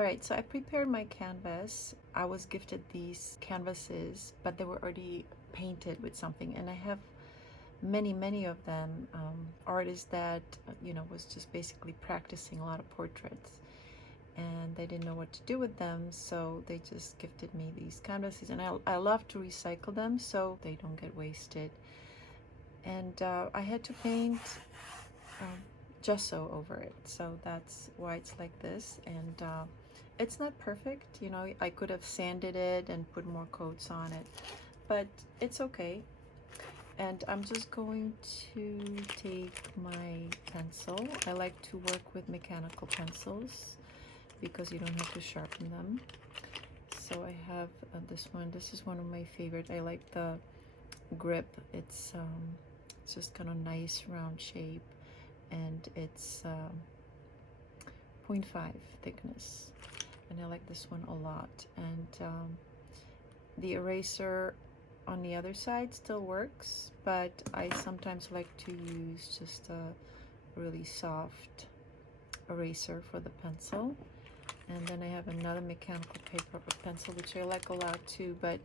All right, so I prepared my canvas. I was gifted these canvases, but they were already painted with something, and I have many of them. Artists that was just basically practicing a lot of portraits, and they didn't know what to do with them, so they just gifted me these canvases, and I love to recycle them so they don't get wasted. And I had to paint um, gesso over it, so that's why it's like this. And it's not perfect, I could have sanded it and put more coats on it, but it's okay. And I'm just going to take my pencil. I like to work with mechanical pencils because you don't have to sharpen them. So I have this one. This is one of my favorite. I like the grip. It's just kind of nice round shape, and it's 0.5 thickness, and I like this one a lot. And the eraser on the other side still works, but I sometimes like to use just a really soft eraser for the pencil. And then I have another mechanical paper pencil, which I like a lot too, but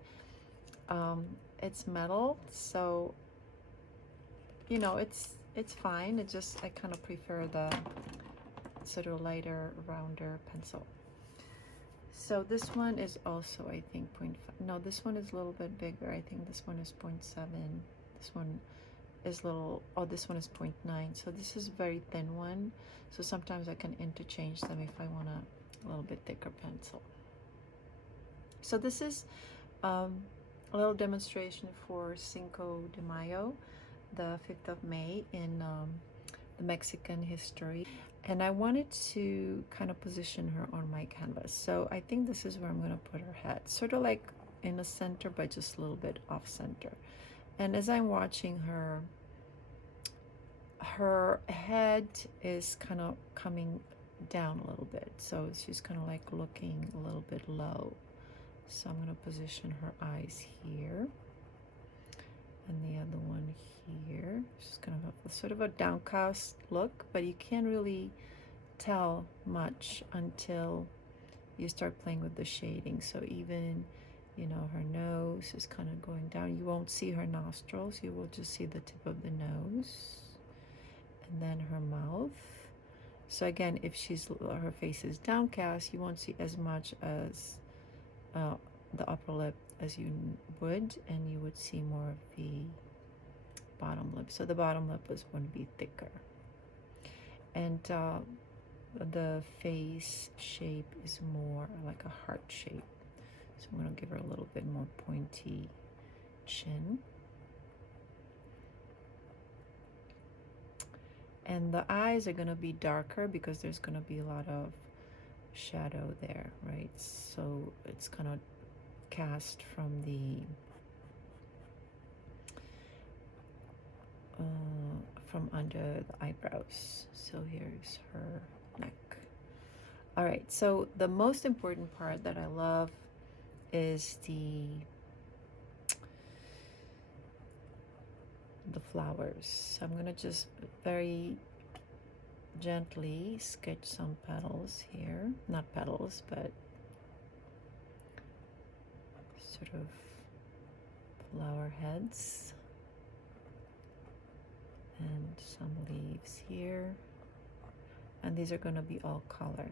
it's metal, so it's fine. I kind of prefer the sort of lighter, rounder pencil. So this one is also, I think, 0.5. No, this one is a little bit bigger. I think this one is 0.7. This one is little, oh, this one is 0.9. So this is a very thin one. So sometimes I can interchange them if I want a little bit thicker pencil. So this is a little demonstration for Cinco de Mayo, the 5th of May in the Mexican history. And I wanted to kind of position her on my canvas. So I think this is where I'm going to put her head, sort of like in the center, but just a little bit off center. And as I'm watching her, her head is kind of coming down a little bit. So she's kind of like looking a little bit low. So I'm going to position her eyes here, and the other one here. She's kind of a sort of a downcast look, but you can't really tell much until you start playing with the shading. So even, her nose is kind of going down. You won't see her nostrils. You will just see the tip of the nose, and then her mouth. So again, if her face is downcast, you won't see as much as the upper lip as you would, and you would see more of the bottom lip. So the bottom lip is going to be thicker, and the face shape is more like a heart shape. So I'm going to give her a little bit more pointy chin. And the eyes are going to be darker because there's going to be a lot of shadow there, right? So it's kind of cast from the from under the eyebrows. So here's her neck. All right, so the most important part that I love is the flowers. So I'm gonna just very gently sketch some petals here. Not petals, but sort of flower heads. And some leaves here. And these are gonna be all color.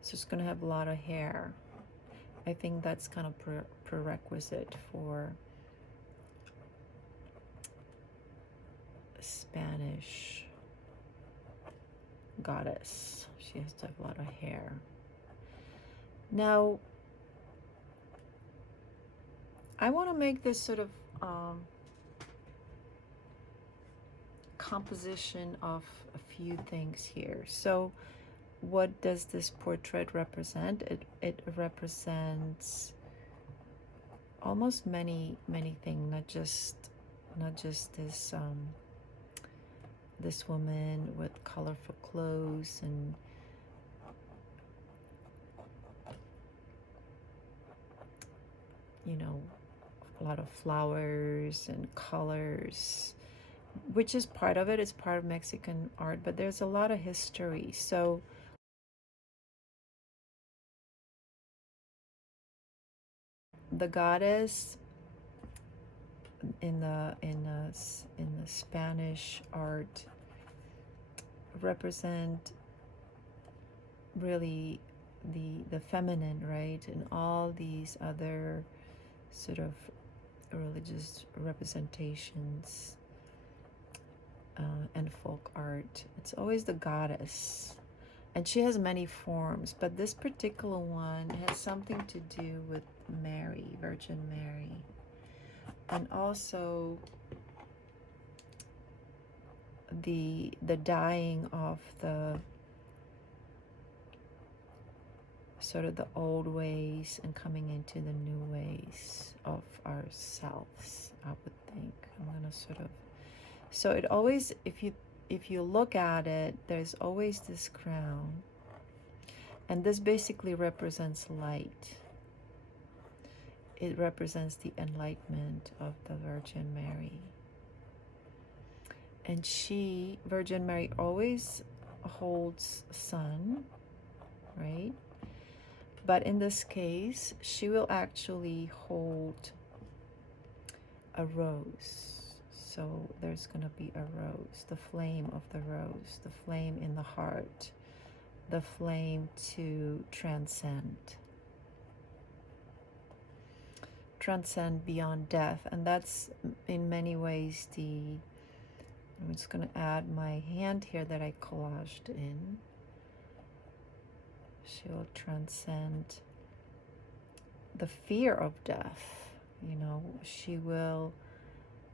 So it's gonna have a lot of hair. I think that's kind of prerequisite for Spanish goddess. She has to have a lot of hair. Now, I want to make this sort of composition of a few things here. So what does this portrait represent? It represents almost many things, not just this this woman with colorful clothes and a lot of flowers and colors, which is part of it. It's part of Mexican art, but there's a lot of history. So the goddess in the Spanish art represent really the feminine, right? And all these other sort of religious representations and folk art, it's always the goddess. And she has many forms, but this particular one has something to do with Mary, Virgin Mary. And also the dying of the sort of the old ways and coming into the new ways of ourselves, I would think. I'm gonna sort of, so it always, if you look at it, there's always this crown, and this basically represents light. It represents the enlightenment of the Virgin Mary. And she, Virgin Mary, always holds sun, right? But in this case, she will actually hold a rose. So there's going to be a rose, the flame of the rose, the flame in the heart, the flame to transcend beyond death. And that's in many ways I'm just going to add my hand here that I collaged in. She will transcend the fear of death. You know, she will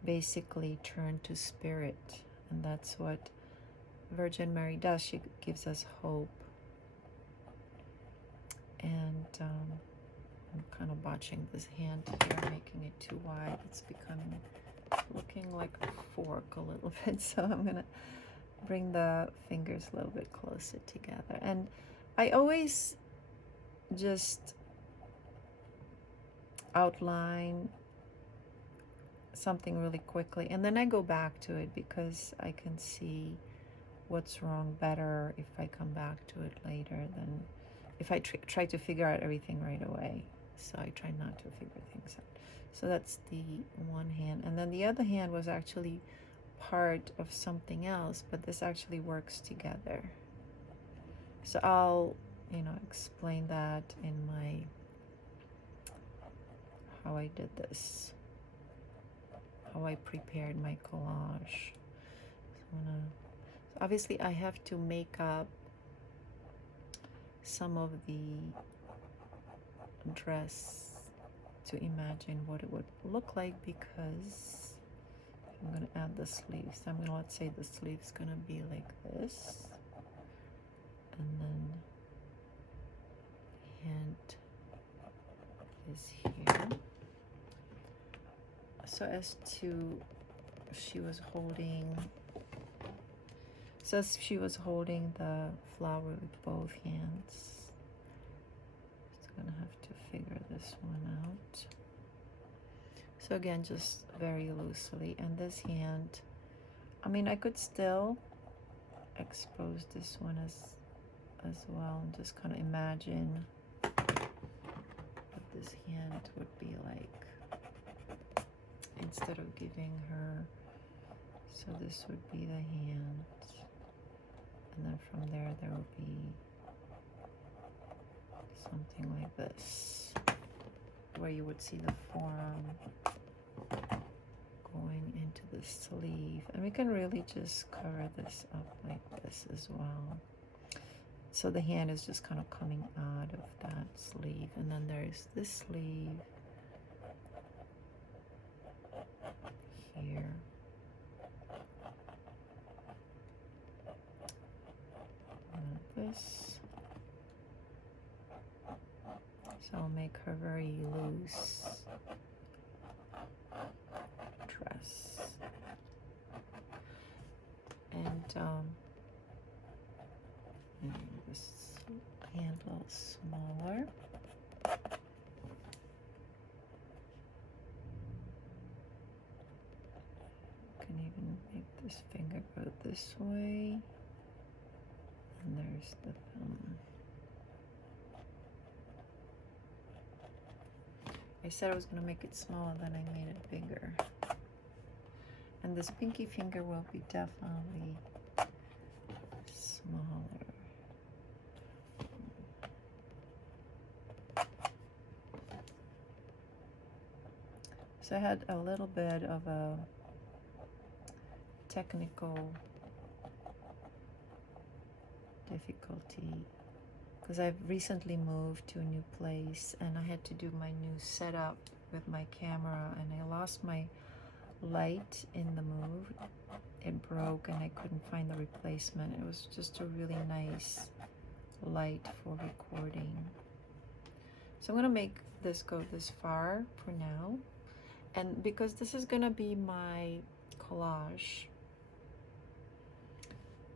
basically turn to spirit. And that's what Virgin Mary does. She gives us hope. And I'm kind of botching this hand here, making it too wide. It's looking like a fork a little bit. So I'm going to bring the fingers a little bit closer together. And I always just outline something really quickly, and then I go back to it because I can see what's wrong better if I come back to it later than if I try to figure out everything right away. So I try not to figure things out. So that's the one hand. And then the other hand was actually part of something else, but this actually works together. So I'll, explain that in how I did this, how I prepared my collage. So obviously I have to make up some of the dress to imagine what it would look like, because I'm going to add the sleeves. I'm going to, let's say the sleeve's going to be like this, and then hand is here. So as she was holding the flower with both hands. So I'm gonna have to figure this one out. So again, just very loosely. And this hand, I could still expose this one as well, and just kind of imagine what this hand would be like instead of giving her. So this would be the hand, and then from there will be something like this, where you would see the forearm going into the sleeve. And we can really just cover this up like this as well. So the hand is just kind of coming out of that sleeve, and then there's this sleeve here. This. So I'll make her very loose dress, and this handle smaller. Can even make this finger go this way. And there's the thumb. I said I was going to make it small, and then I made it bigger. And this pinky finger will be definitely smaller. So I had a little bit of a technical difficulty because I've recently moved to a new place and I had to do my new setup with my camera, and I lost my light in the move. It broke and I couldn't find the replacement. It was just a really nice light for recording. So I'm gonna make this go this far for now, and because this is gonna be my collage,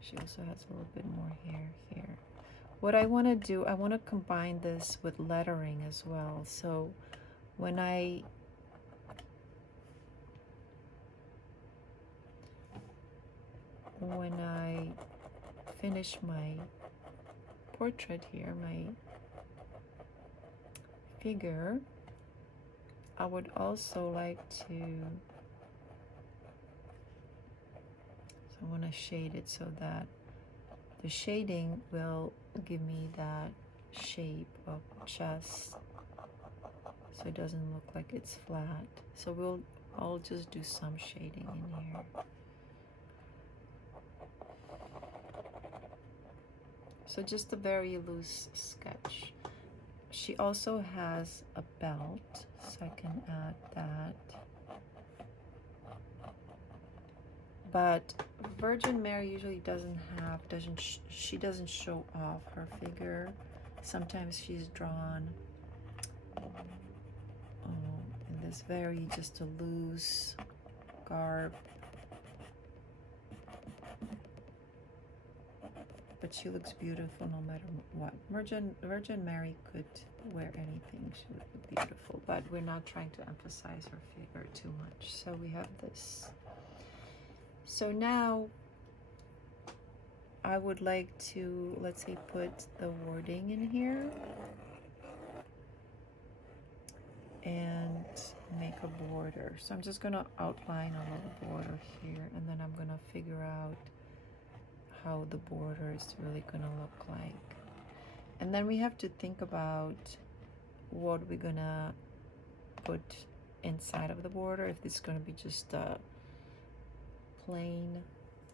she also has a little bit more hair here. What I want to do, I want to combine this with lettering as well. So when I finish my portrait here, my figure, I would also like to, so I want to shade it so that the shading will give me that shape of chest, so it doesn't look like it's flat. So I'll just do some shading in here. So just a very loose sketch. She also has a belt, so I can add that. But Virgin Mary usually she doesn't show off her figure. Sometimes she's drawn in this very just a loose garb. But she looks beautiful no matter what. Virgin Mary could wear anything. She would look beautiful. But we're not trying to emphasize her figure too much. So we have this. So now I would like to, let's say, put the wording in here and make a border. So I'm just going to outline a little border here, and then I'm going to figure out how the border is really going to look like. And then we have to think about what we're going to put inside of the border, if it's going to be just a plain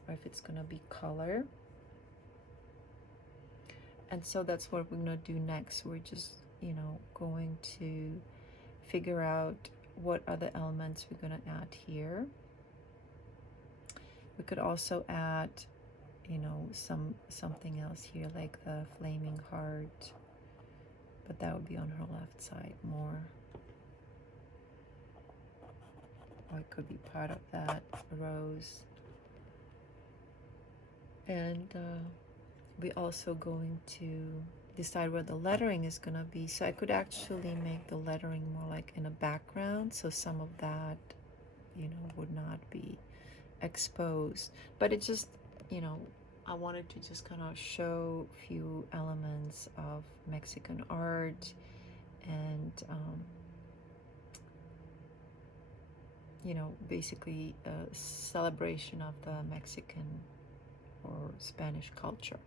or if it's going to be color. And so that's what we're going to do next. We're just, going to figure out what other elements we're going to add here. We could also add something else here, like the flaming heart, but that would be on her left side more. Or it could be part of that rose. And we're also going to decide where the lettering is going to be. So I could actually make the lettering more like in a background, so some of that, would not be exposed. But it just, I wanted to just kind of show a few elements of Mexican art and, basically a celebration of the Mexican or Spanish culture.